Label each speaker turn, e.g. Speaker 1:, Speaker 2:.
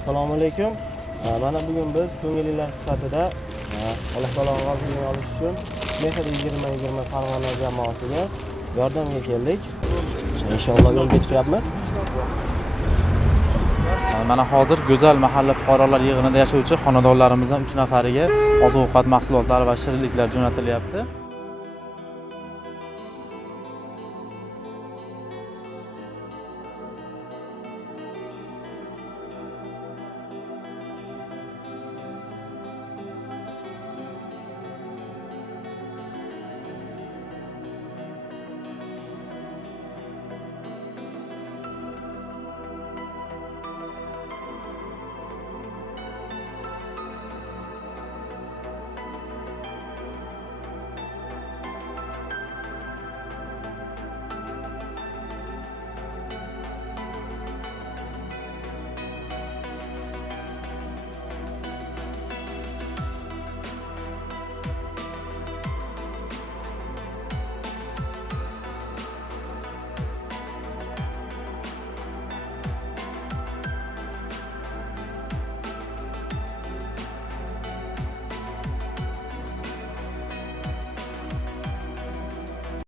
Speaker 1: assalomu alaykum Ee, mana bugun biz ko'ngillilar sifatida e, alloh taoloning roziligini olish uchun mehr yigirma yigirma farg'ona jamoasiga yordamga keldik. İnshaalloh yo'lga chiqyapmiz.
Speaker 2: Ee, mana hozir go'zal mahalla fuqarolar yig'inida yashovchi xonadonlarimizdan 3 nafariga oziq-ovqat mahsulotlari va shirinliklar jo'natilyapti.